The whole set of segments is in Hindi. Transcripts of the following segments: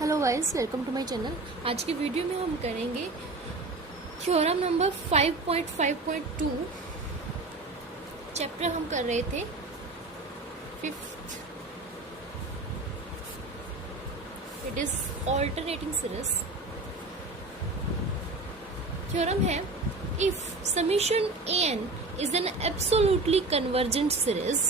Hello guys, welcome to my channel. आज की वीडियो में हम करेंगे थ्योरम नंबर 5.5.2। चैप्टर हम कर रहे थे 5th। It is alternating series. Theorem है, if summation an is an absolutely convergent series,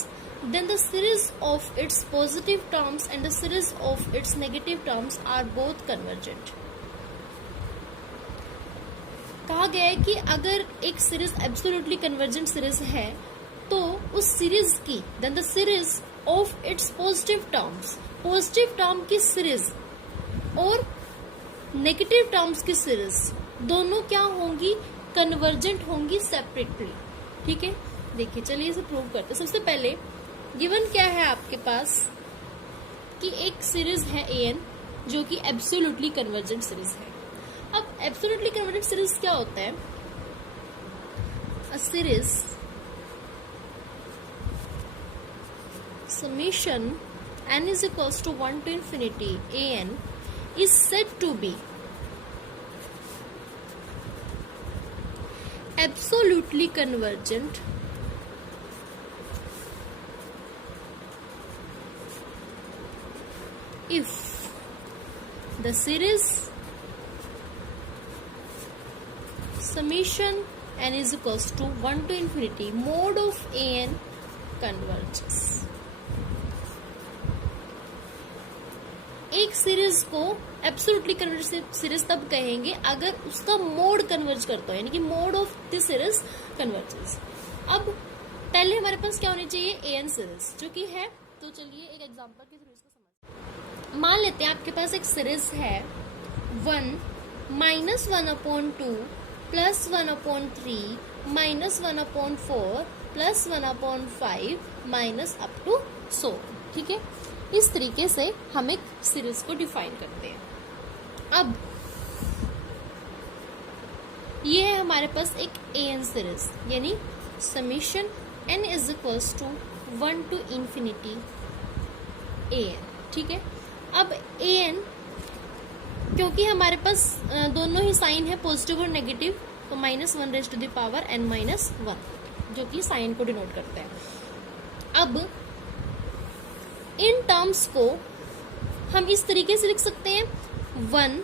then the series of its positive terms and the series of its negative terms are both convergent। कहा गया है कि अगर एक सीरीज एब्सोल्युटली कन्वर्जेंट सीरीज है तो उस सीरीज की then the series of its positive term की सीरीज और नेगेटिव टर्म्स की सीरीज दोनों क्या होंगी, कन्वर्जेंट होंगी सेपरेटली। ठीक है, देखिए चलिए इसे प्रूव करते हैं। सबसे पहले गिवन क्या है आपके पास कि एक सीरीज है an जो कि एब्सोल्युटली कन्वर्जेंट सीरीज है। अब एब्सोल्युटली कन्वर्जेंट सीरीज क्या होता है? A series summation n is equals to 1 to infinity an is said to be absolutely convergent if the series summation n is equals to 1 to infinity mod of an converges। एक सीरीज को एब्सोल्युटली कन्वर्जेंट सीरीज तब कहेंगे अगर उसका मोड कन्वर्ज करता हो, यानी कि mode of this series converges. अब पहले हमारे पास क्या होनी चाहिए? an सीरीज जो कि है। तो चलिए एक एग्जांपल के थ्रू इसको समझ। मान लेते हैं आपके पास एक सीरीज है 1 -1/2 +1/3 -1/4 +1/5 अप टू सो। ठीक है, इस तरीके से हम एक सीरीज को डिफाइन करते हैं। अब ये है हमारे पास एक an सीरीज, यानी summation n is equals to 1 to infinity an। ठीक है, अब an क्योंकि हमारे पास दोनों ही साइन है पॉजिटिव और नेगेटिव, तो -1n-1 जो कि साइन को डिनोट करते हैं। अब इन टर्म्स को हम इस तरीके से लिख सकते हैं 1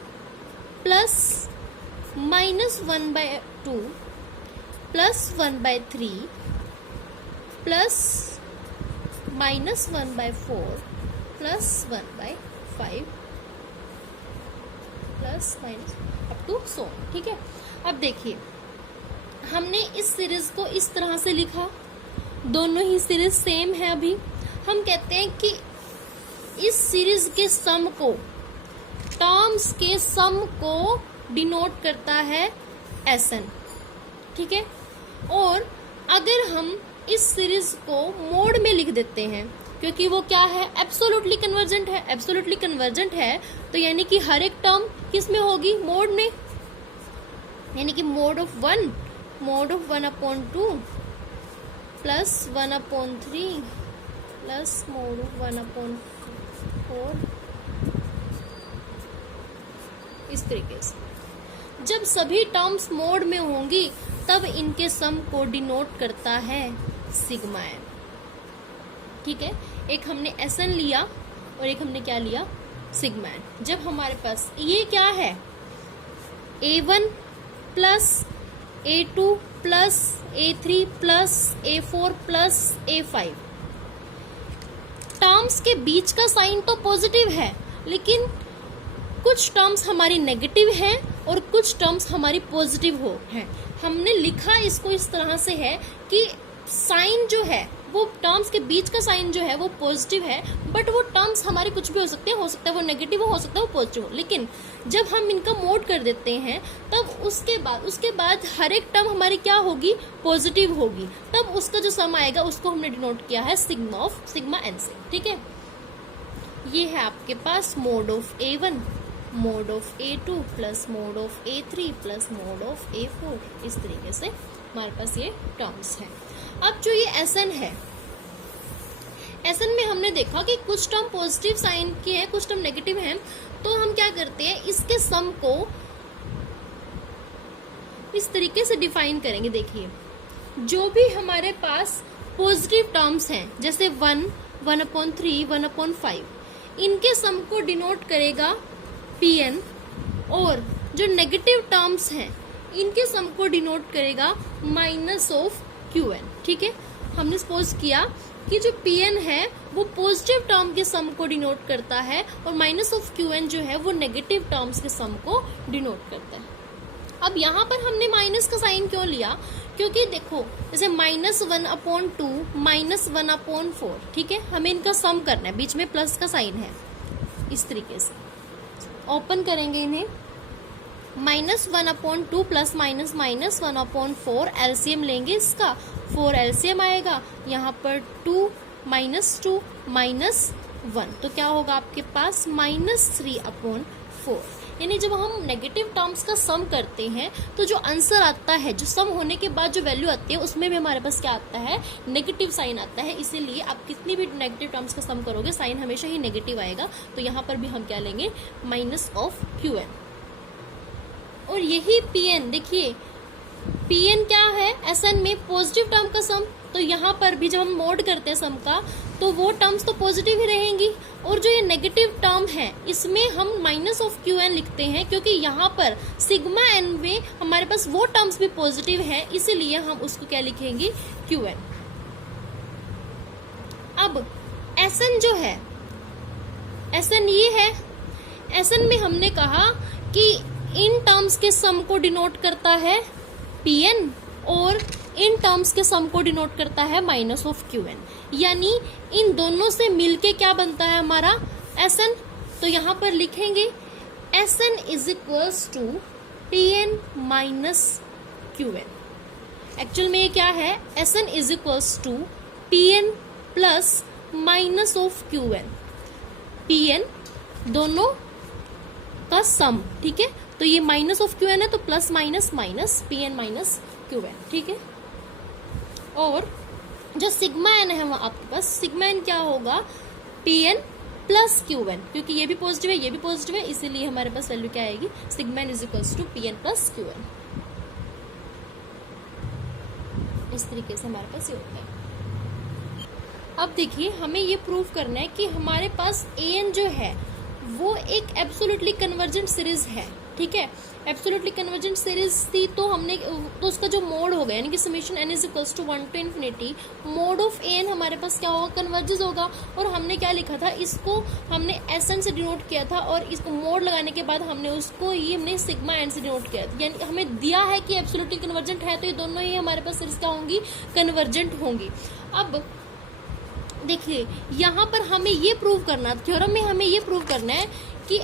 plus -1/2 plus 1/3 plus -1/4 plus 1/5 plus minus up to so. ठीक है, अब देखिए हमने इस सीरीज को इस तरह से लिखा, दोनों ही सीरीज सेम है। अभी हम कहते हैं कि इस सीरीज के सम को, टर्म्स के सम को डिनोट करता है Sn। ठीक है, और अगर हम इस सीरीज को मोड में लिख देते हैं, क्योंकि वो क्या है, एब्सोल्युटली कन्वर्जेंट है। एब्सोल्युटली कन्वर्जेंट है तो यानी कि हर एक टर्म किस में होगी? मोड में, यानी कि mode of 1/2 plus 1/3 plus mod of 1/4, इस तरीके से। जब सभी टर्म्स मोड में होंगी तब इनके सम को डिनोट करता है सिग्मा n। ठीक है, एक हमने Sn लिया और एक हमने क्या लिया? Sigma n। जब हमारे पास ये क्या है, a1 plus a2 plus a3 plus a4 plus a5, terms के बीच का साइन तो पॉजिटिव है, लेकिन कुछ टर्म्स हमारी नेगेटिव हैं और कुछ टर्म्स हमारी पॉजिटिव हैं। हमने लिखा इसको इस तरह से है कि साइन जो है वो, टर्म्स के बीच का साइन जो है वो पॉजिटिव है, बट वो टर्म्स हमारे कुछ भी हो सकते हैं, वो नेगेटिव हो सकता है, वो पॉजिटिव हो। लेकिन जब हम इनका मोड कर देते हैं तब उसके बाद हर एक टर्म हमारी क्या होगी? पॉजिटिव होगी। तब उसका जो सम आएगा उसको हमने डिनोट किया है सिग्मा n से। ठीक है, ये है आपके पास mod of a1, mod of a2 plus mod of a3 plus mod of a4। इस तरीके से हमारे पास ये टर्म्स हैं। अब जो ये Sn है, एसएन में हमने देखा कि कुछ टर्म पॉजिटिव साइन के हैं, कुछ टर्म नेगेटिव हैं, तो हम क्या करते हैं, इसके सम को इस तरीके से डिफाइन करेंगे। देखिए, जो भी हमारे पास पॉजिटिव टर्म्स हैं, जैसे 1, 1/3, 1/5, इनके सम को डिनोट करेगा Pn, और जो नेगेटिव टर्म्स हैं इनके सम को डिनोट करेगा -Qn। ठीक है, हमने सपोज किया कि जो Pn है वो पॉजिटिव टर्म के सम को डिनोट करता है और -Qn जो है वो नेगेटिव टर्म्स के सम को डिनोट करता है। अब यहाँ पर हमने माइनस का साइन क्यों लिया, क्योंकि देखो जैसे -1/2, -1/4, ठीक है, हमें इनका सम करना है, बीच में प्लस का साइन है, इस तरीके से ओपन करेंगे इन्हें, -1/2 प्लस -1/4, एलसीएम लेंगे इसका, 4 एलसीएम आएगा, यहाँ पर 2 -2 -1, तो क्या होगा आपके पास -3/4। यानी जब हम नेगेटिव टर्म्स का सम करते हैं तो जो आंसर आता है, जो सम होने के बाद जो वैल्यू आती है, उसमें भी हमारे पास क्या आता है, नेगेटिव साइन आता है। इसीलिए आप कितनी भी नेगेटिव टर्म्स का सम करोगे साइन हमेशा ही नेगेटिव आएगा। तो यहाँ पर भी हम क्या लेंगे, -Qn। और यही Pn, देखिए Pn क्या है, Sn में पॉजिटिव टर्म का सम, तो यहाँ पर भी जब हम मोड करते हैं सम का तो वो टर्म्स तो पॉजिटिव ही रहेंगी, और जो ये नेगेटिव टर्म है इसमें हम -Qn लिखते हैं, क्योंकि यहाँ पर सिग्मा n में हमारे पास वो टर्म्स भी पॉजिटिव है, इसीलिए हम उसको क्या लिखेंगे, Qn। अब Sn जो है, Sn ये है, Sn में हमने कहा कि इन टर्म्स के सम को डिनोट करता है Pn और इन टर्म्स के सम को डिनोट करता है -Qn, यानी इन दोनों से मिलके क्या बनता है हमारा Sn। तो यहाँ पर लिखेंगे Sn is equals to Pn -Qn। Actual में ये क्या है, Sn is equals to Pn plus -Qn, Pn दोनों का सम, ठीक है, तो ये -Qn है तो plus minus minus Pn -Qn, ठीक है। और जो सिग्मा n है वहां आपके पास, सिग्मा n क्या होगा, Pn प्लस Qn, क्योंकि ये भी पॉजिटिव है ये भी पॉजिटिव है, इसीलिए हमारे पास वैल्यू क्या आएगी, sigma n is equals to Pn plus Qn। इस तरीके से हमारे पास ये होता है। अब देखिए, हमें ये प्रूव करना है कि हमारे पास An जो है वो एक एब्सोल्युटली कन्वर्जेंट सीरीज है, ठीक है। एब्सोल्युटली कन्वर्जेंट सीरीज थी तो हमने तो उसका जो मोड होगा, यानी कि summation n is equals to 1 to ∞, mod of An हमारे पास क्या होगा, कन्वर्जेस होगा। और हमने क्या लिखा था, इसको हमने Sn से डिनोट किया था, और इसको मोड लगाने के बाद हमने उसको ये हमने सिग्मा n से डिनोट किया था, यानी हमें दिया है कि एब्सोल्युटली कन्वर्जेंट है, तो ये दोनों ही हमारे पास सीरीज क्या होंगी, कन्वर्जेंट होंगी। अब देखिए, यहाँ पर हमें ये प्रूव करना, थ्योरम में हमें ये प्रूव करना है कि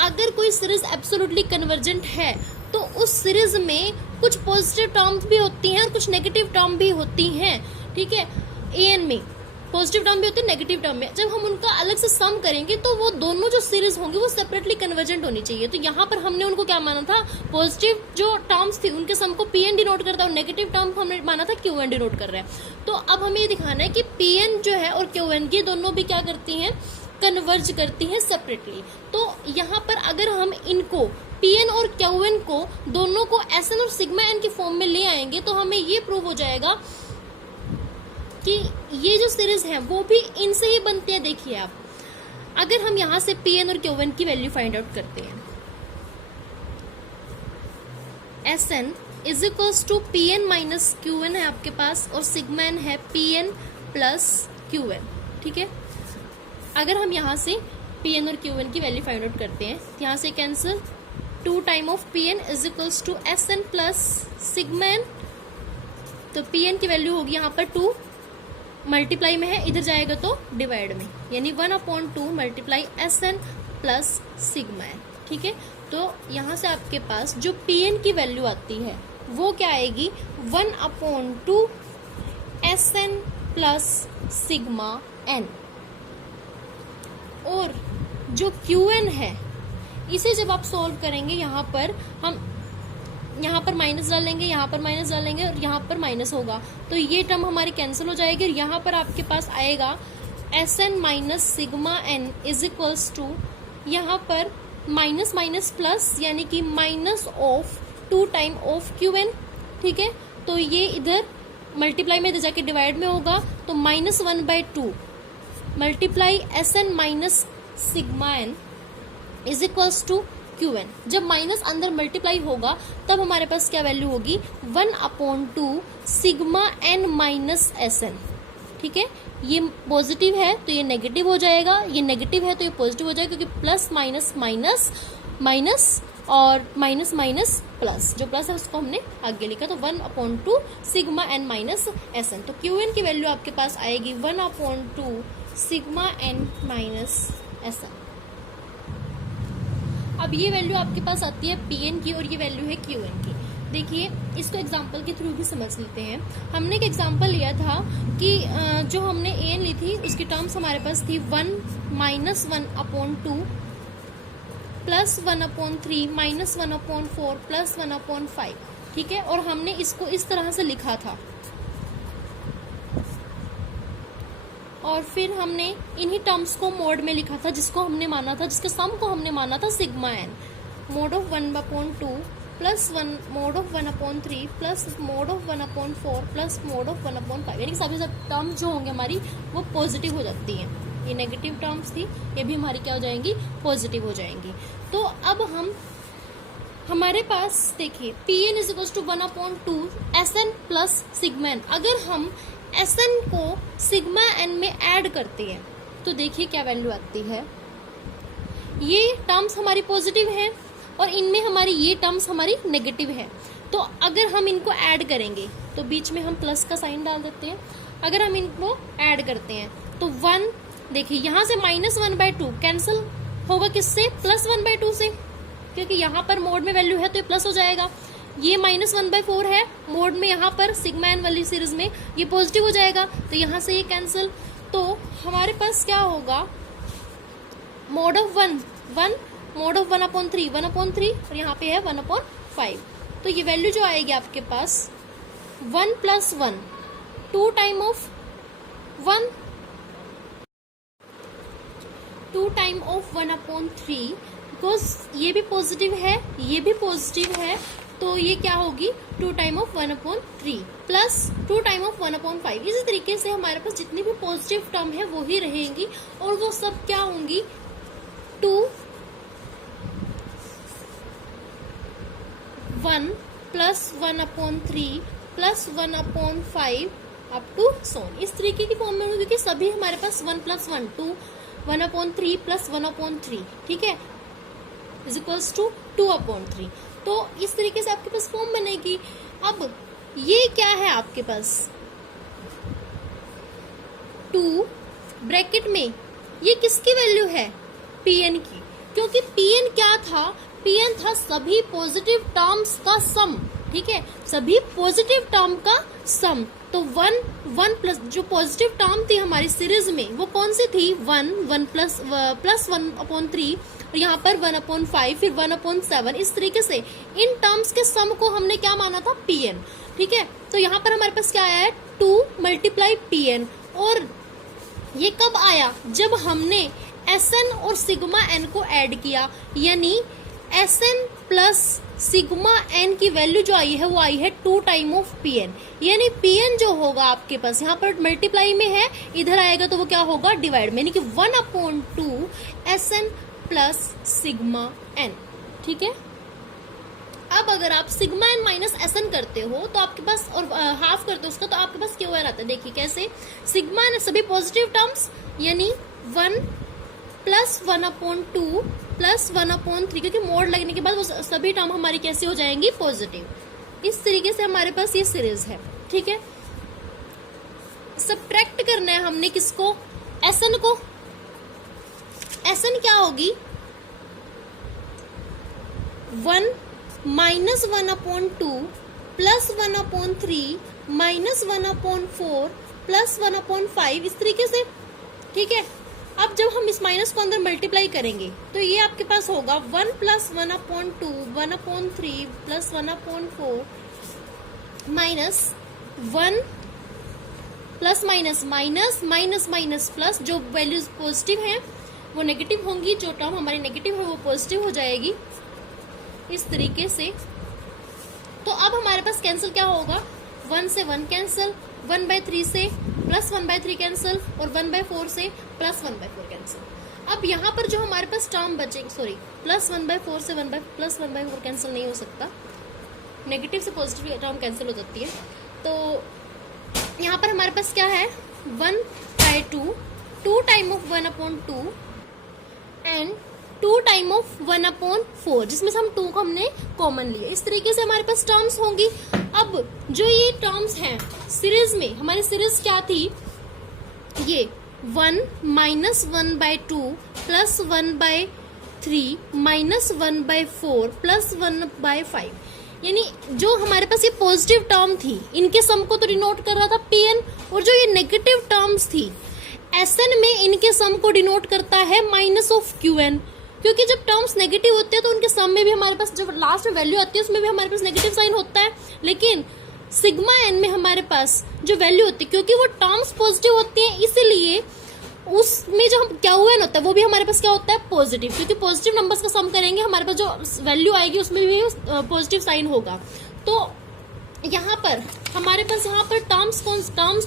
अगर कोई सीरीज एब्सोल्युटली कन्वर्जेंट है तो उस सीरीज में कुछ पॉजिटिव टर्म्स भी होती हैं और कुछ नेगेटिव टर्म भी होती हैं, ठीक है। An में पॉजिटिव टर्म भी होती है, नेगेटिव टर्म भी। जब हम उनका अलग से सम करेंगे तो वो दोनों जो सीरीज होंगी वो सेपरेटली कन्वर्जेंट होनी चाहिए। तो यहाँ पर हमने उनको क्या माना था, पॉजिटिव जो टर्म्स थी उनके सम को Pn डिनोट करता है और नेगेटिव टर्म हमने माना था Qn डिनोट कर रहा है। तो अब हमें ये दिखाना है कि Pn जो है और Qn ये दोनों भी क्या करती हैं, कन्वर्ज करती हैं सेपरेटली। तो यहाँ पर अगर हम इनको Pn और Qn को दोनों को Sn और सिग्मा n की फॉर्म में ले आएंगे तो हमें ये प्रूव हो जाएगा कि ये जो सीरीज है वो भी इनसे ही बनती है। देखिए आप, अगर हम यहाँ से Pn और Qn की वैल्यू फाइंड आउट करते हैं, Sn is equals to Pn minus Qn है आपके पास, और सिग्मा n है Pn प्लस Qn, ठीक है। अगर हम यहाँ से Pn और Qn की वैल्यू फाइंड आउट करते हैं, यहाँ से cancel, 2 time of Pn is equals to Sn plus sigma n, तो Pn की वैल्यू होगी यहाँ पर 2, मल्टीप्लाई में है, इधर जाएगा तो डिवाइड में, यानी 1/2 multiply Sn plus sigma n, ठीक है। तो यहाँ से आपके पास जो Pn की वैल्यू आती है वो क्या आएगी, 1/2 Sn प्लस सिग्मा n। और जो Qn है इसे जब आप सॉल्व करेंगे, यहाँ पर हम यहाँ पर माइनस डालेंगे, यहाँ पर माइनस डालेंगे और यहाँ पर माइनस होगा, तो ये टर्म हमारी कैंसिल हो जाएगी और यहाँ पर आपके पास आएगा S N minus sigma N is equals to, यहाँ पर माइनस माइनस प्लस यानी कि minus of 2 time of Q N, ठीक है। तो ये इधर मल्टीप्लाई में इधर जाके डिवाइड में होगा, तो -1/2 multiply S N minus sigma N is equals to Q N. जब माइनस अंदर मल्टीप्लाई होगा तब हमारे पास क्या वैल्यू होगी, 1/2 sigma N minus S N, ठीक है। ये पॉजिटिव है तो ये नेगेटिव हो जाएगा, ये नेगेटिव है तो ये पॉजिटिव हो जाएगा, क्योंकि प्लस माइनस माइनस माइनस और माइनस माइनस प्लस, जो प्लस है उसको हमने आगे लिखा, तो 1/2 sigma N minus S N. तो क्यू एन की वैल्यू आपके पास आएगी 1/2 sigma N minus S N. अब ये वैल्यू आपके पास आती है पी एन की और ये वैल्यू है क्यू एन की। देखिए इसको एग्जाम्पल के थ्रू भी समझ लेते हैं। हमने एक एग्जाम्पल लिया था कि जो हमने ए एन ली थी उसकी टर्म्स हमारे पास थी 1 - 1/2 प्लस 1/3 माइनस 1/4 प्लस 1/5, ठीक है। और हमने इसको इस तरह से लिखा था और फिर हमने इन्हीं टर्म्स को मोड में लिखा था, जिसको हमने माना था, जिसके सम को हमने माना था sigma N, mod of 1/2 plus 1 mod of 1/3 plus mod of 1/4 plus mod of 1/5, यानी कि सभी सब टर्म्स जो होंगे हमारी वो पॉजिटिव हो जाती हैं। ये नेगेटिव टर्म्स थी, ये भी हमारी क्या हो जाएंगी, पॉजिटिव हो जाएंगी। तो अब हमारे पास देखिए P N is equal to 1/2 S N plus sigma N. अगर हम एस एन को सिग्मा एन में ऐड करते हैं तो देखिए क्या वैल्यू आती है। ये टर्म्स हमारी पॉजिटिव है और इनमें हमारी ये टर्म्स हमारी नेगेटिव है। तो अगर हम इनको ऐड करेंगे तो बीच में हम प्लस का साइन डाल देते हैं। अगर हम इनको ऐड करते हैं तो 1, देखिए यहाँ से -1/2 कैंसिल होगा किससे, +1/2 से, क्योंकि यहाँ पर मोड में वैल्यू है तो ये प्लस हो जाएगा। ये -1/4 है मोड में, यहाँ पर सिग्मा एन वाली सीरीज में ये पॉजिटिव हो जाएगा, तो यहाँ से ये कैंसिल। तो हमारे पास क्या होगा, मोड ऑफ 1 मोड ऑफ 1/3 1/3 और यहाँ पे है 1/5। तो ये वैल्यू जो आएगी आपके पास 1 + 1 2 time of 1 2 time of 1/3, because ये भी पॉजिटिव है ये भी पॉजिटिव है, तो ये क्या होगी 2 time of 1/3 plus 2 time of 1/5। इसी तरीके से हमारे पास जितनी भी पॉजिटिव टर्म है वो ही रहेंगी और वो सब क्या होंगी 2 1 प्लस 1/3 प्लस 1/5 अप टू सोन, इस तरीके की फॉर्म में होंगी, क्योंकि सभी हमारे पास 1 + 1 2 1/3 प्लस 1/3, ठीक है, इज इक्वल्स टू 2/3। तो इस तरीके से आपके पास फॉर्म बनेगी। अब ये क्या है आपके पास 2 ब्रैकेट में, ये किसकी वैल्यू है, Pn की, क्योंकि Pn क्या था, Pn था सभी पॉजिटिव टर्म्स का सम, ठीक है, सभी पॉजिटिव टर्म का सम। तो 1 प्लस जो पॉजिटिव टर्म थी हमारी सीरीज में वो कौन सी थी, 1 प्लस 1/3 और यहाँ पर 1/5 फिर 1/7। इस तरीके से इन टर्म्स के सम को हमने क्या माना था, Pn, ठीक है। तो यहाँ पर हमारे पास क्या आया है 2 × Pn, और ये कब आया, जब हमने Sn और सिग्मा n को ऐड किया, यानी Sn प्लस सिग्मा n की वैल्यू जो आई है वो आई है 2 टाइम ऑफ Pn, यानी Pn जो होगा आपके पास यहाँ पर मल्टीप्लाई में है, इधर आएगा तो वो क्या होगा डिवाइड में, यानी कि 1/2 Sn प्लस सिग्मा n, ठीक है। अब अगर आप सिग्मा n माइनस Sn करते हो तो आपके पास, और हाफ करते हो उसका, तो आपके पास क्या आता है, देखिए कैसे, सिग्मा n सभी पॉजिटिव टर्म्स, यानी 1 प्लस 1/2 प्लस 1/3, क्योंकि मोड लगने के बाद वो सभी टर्म हमारी कैसे हो जाएंगी, पॉजिटिव। इस तरीके से हमारे पास ये सीरीज है, ठीक है। सब्ट्रैक्ट करना है हमने किसको, Sn को। Sn क्या होगी 1 माइनस 1/2 प्लस 1/3 माइनस 1/4 प्लस 1/5, इस तरीके से, ठीक है। अब जब हम इस माइनस को अंदर मल्टीप्लाई करेंगे तो ये आपके पास होगा 1 + 1/2 1/3 plus 1/4 minus 1 plus minus minus minus minus plus, जो वैल्यूज पॉजिटिव हैं वो नेगेटिव होंगी, जो टर्म हमारी नेगेटिव है वो पॉजिटिव हो जाएगी, इस तरीके से। तो अब हमारे पास कैंसिल क्या होगा, 1 से 1 कैंसिल, 1/3 से प्लस 1/3 कैंसिल और 1/4 से प्लस 1/4 कैंसिल। अब यहाँ पर जो हमारे पास टर्म बचेगी, सॉरी, प्लस 1/4 से प्लस 1/4 कैंसिल नहीं हो सकता, नेगेटिव से पॉजिटिव टर्म कैंसिल हो जाती है। तो यहाँ पर हमारे पास क्या है, 1/2, 2 time of 1/2 and 2 time of 1/4, जिसमें से हम 2 को हमने कॉमन लिया। इस तरीके से हमारे पास टर्म्स होंगी। अब जो ये टर्म्स हैं सीरीज में, हमारी सीरीज क्या थी, ये 1 माइनस 1/2 प्लस 1/3 माइनस 1/4 प्लस 1/5, यानी जो हमारे पास ये पॉजिटिव टर्म थी इनके सम को तो डिनोट कर रहा था Pn, और जो ये नेगेटिव टर्म्स थी Sn में इनके सम को डिनोट करता है माइनस ऑफ Qn, क्योंकि जब टर्म्स नेगेटिव होते हैं तो उनके सम में भी हमारे पास जब लास्ट में वैल्यू आती है उसमें भी हमारे पास नेगेटिव साइन होता है, लेकिन सिग्मा एन में हमारे पास जो वैल्यू होती है, क्योंकि वो टर्म्स पॉजिटिव होती हैं, इसीलिए उसमें जो हम क्या हुआ होता है वो भी हमारे पास क्या होता है, पॉजिटिव, क्योंकि पॉजिटिव नंबर्स का सम करेंगे हमारे पास जो वैल्यू आएगी उसमें भी पॉजिटिव साइन होगा। तो यहाँ पर हमारे पास यहाँ पर टर्म्स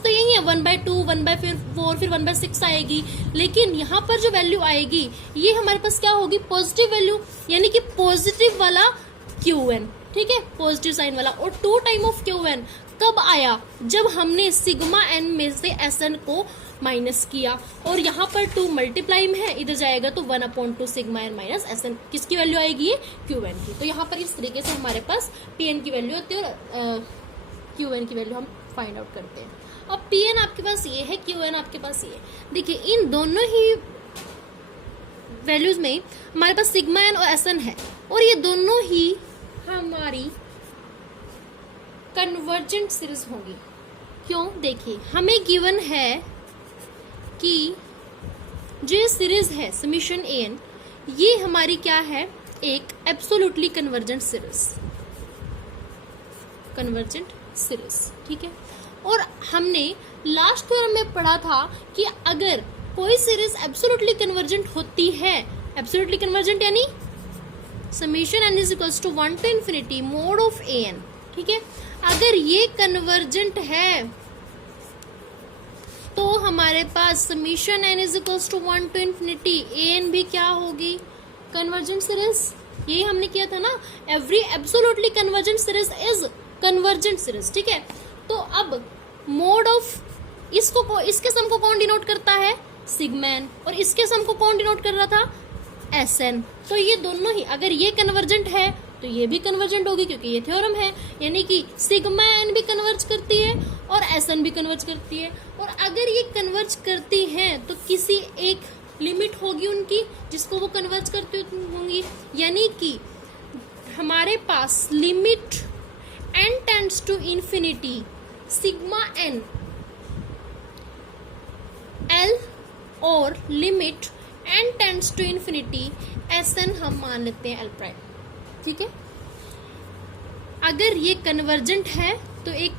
तो यही है, 1/2, 1/4, फिर 1/6 आएगी, लेकिन यहाँ पर जो वैल्यू आएगी ये हमारे पास क्या होगी, पॉजिटिव वैल्यू, यानी कि पॉजिटिव वाला Qn, ठीक है, पॉजिटिव साइन वाला। और 2 टाइम ऑफ Qn कब आया, जब हमने सिग्मा एन में से Sn को माइनस किया, और यहाँ पर 2 मल्टीप्लाई में है, इधर जाएगा तो 1/2 सिग्मा एन माइनस Sn, किसकी वैल्यू आएगी, ये Qn की। तो यहाँ पर इस तरीके से हमारे पास Pn की वैल्यू होती है और Qn की वैल्यू हम फाइंड आउट करते हैं। अब Pn आपके पास ये है, Qn आपके पास ये है। देखिए इन दोनों ही वैल्यूज में हमारे पास सिग्मा एन और Sn है, और ये दोनों ही हमारी कन्वर्जेंट सीरीज होगी। क्यों, देखिए हमें गिवन है कि जो ये सीरीज है समीशन an, ये हमारी क्या है, एक एब्सोल्युटली कन्वर्जेंट सीरीज, ठीक है। और हमने लास्ट थ्योरम में पढ़ा था कि अगर कोई सीरीज एब्सोल्युटली कन्वर्जेंट होती है, एब्सोल्युटली कन्वर्जेंट यानी summation n is equals to 1 to infinity mod of an, ठीक है, अगर ये कन्वर्जेंट है तो हमारे पास summation n is equals to 1 to infinity an भी क्या होगी, कन्वर्जेंट सीरीज। यही हमने किया था ना, every absolutely convergent series is convergent series, ठीक है। तो अब मोड ऑफ इसके सम को कौन डिनोट करता है, सिग्मा एन, और इसके सम को कौन डिनोट कर रहा था, Sn। तो ये दोनों ही, अगर ये कन्वर्जेंट है तो ये भी कन्वर्जेंट होगी, क्योंकि ये थ्योरम है, यानी कि सिग्मा एन भी कन्वर्ज करती है और Sn भी कन्वर्ज करती है। और अगर ये कन्वर्ज करती हैं तो किसी एक लिमिट होगी उनकी जिसको वो कन्वर्ज करती होंगी, यानी कि हमारे पास limit n tends to infinity sigma n L और limit n tends to infinity Sn हम मान लेते हैं L प्राइम, ठीक है। अगर ये कन्वर्जेंट है तो एक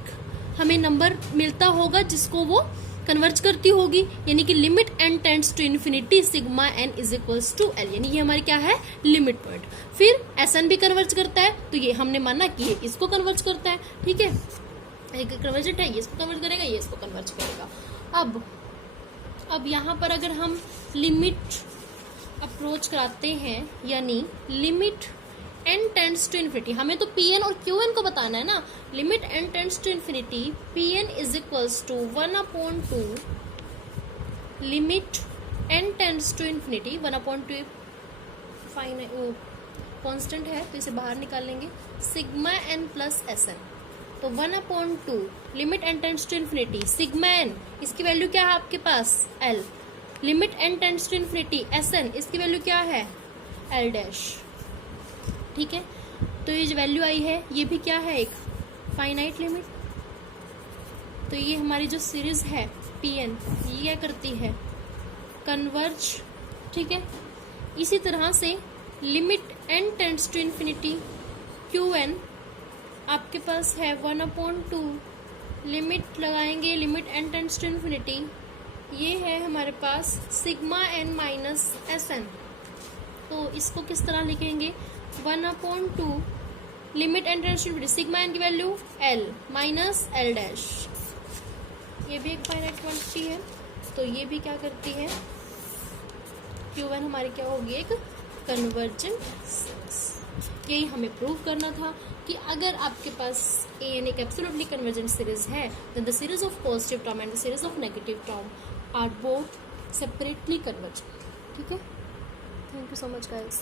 हमें नंबर मिलता होगा जिसको वो कन्वर्ज करती होगी, यानी कि limit n tends to infinity sigma n is equals to L, यानी ये हमारी क्या है, लिमिट पॉइंट। फिर Sn भी कन्वर्ज करता है, तो ये हमने माना कि ये इसको कन्वर्ज करता है, ठीक है, एक कन्वर्जेंट है, ये इसको कन्वर्ज करेगा, ये इसको कन्वर्ज करेगा। अब यहाँ पर अगर हम लिमिट अप्रोच कराते हैं, यानी limit n tends to infinity, हमें तो Pn और Qn को बताना है ना, limit n tends to infinity Pn is equals to 1/2 limit n tends to infinity 1/2 fine constant है तो इसे बाहर निकाल लेंगे, सिग्मा n प्लस Sn, तो 1/2 limit n tends to infinity sigma n, इसकी वैल्यू क्या है आपके पास, L, limit n tends to infinity Sn, इसकी वैल्यू क्या है, L डैश, ठीक है। तो ये जो वैल्यू आई है ये भी क्या है, एक फाइनाइट लिमिट। तो ये हमारी जो सीरीज है Pn, ये क्या करती है, कन्वर्ज, ठीक है। इसी तरह से limit n tends to infinity Qn आपके पास है 1/2 लिमिट लगाएंगे, limit n tends to infinity, ये है हमारे पास sigma n minus S N. तो इसको किस तरह लिखेंगे, 1/2 limit n tends to infinity, sigma n की value l minus l dash. ये भी एक फाइनाइट क्वांटिटी है, तो ये भी क्या करती है, Q1 हमारी क्या होगी, एक कन्वर्जेंट सीरीज। यही हमें प्रूव करना था कि अगर आपके पास एन एक एब्सोल्युटली कन्वर्जेंट सीरीज है, then the series of positive term and the series of negative term are both separately convergent. ठीक है, thank you so much guys.